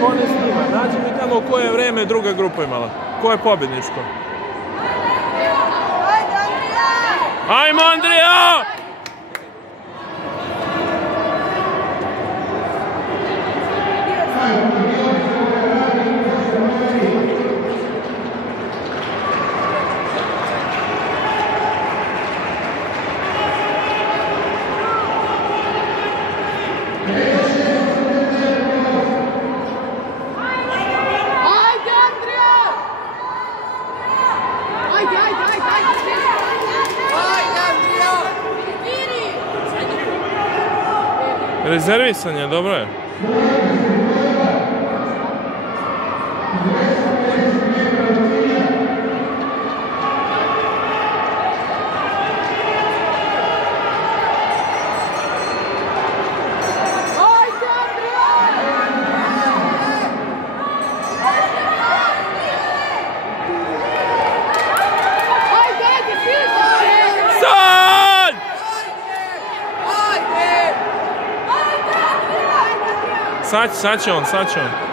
Ko ne snima? Nađi mi tamo koje je vreme druga grupa imala. Ko je pobjedničko? Ajmo, Andrija! Rezervisan je, dobro je. Sad će on.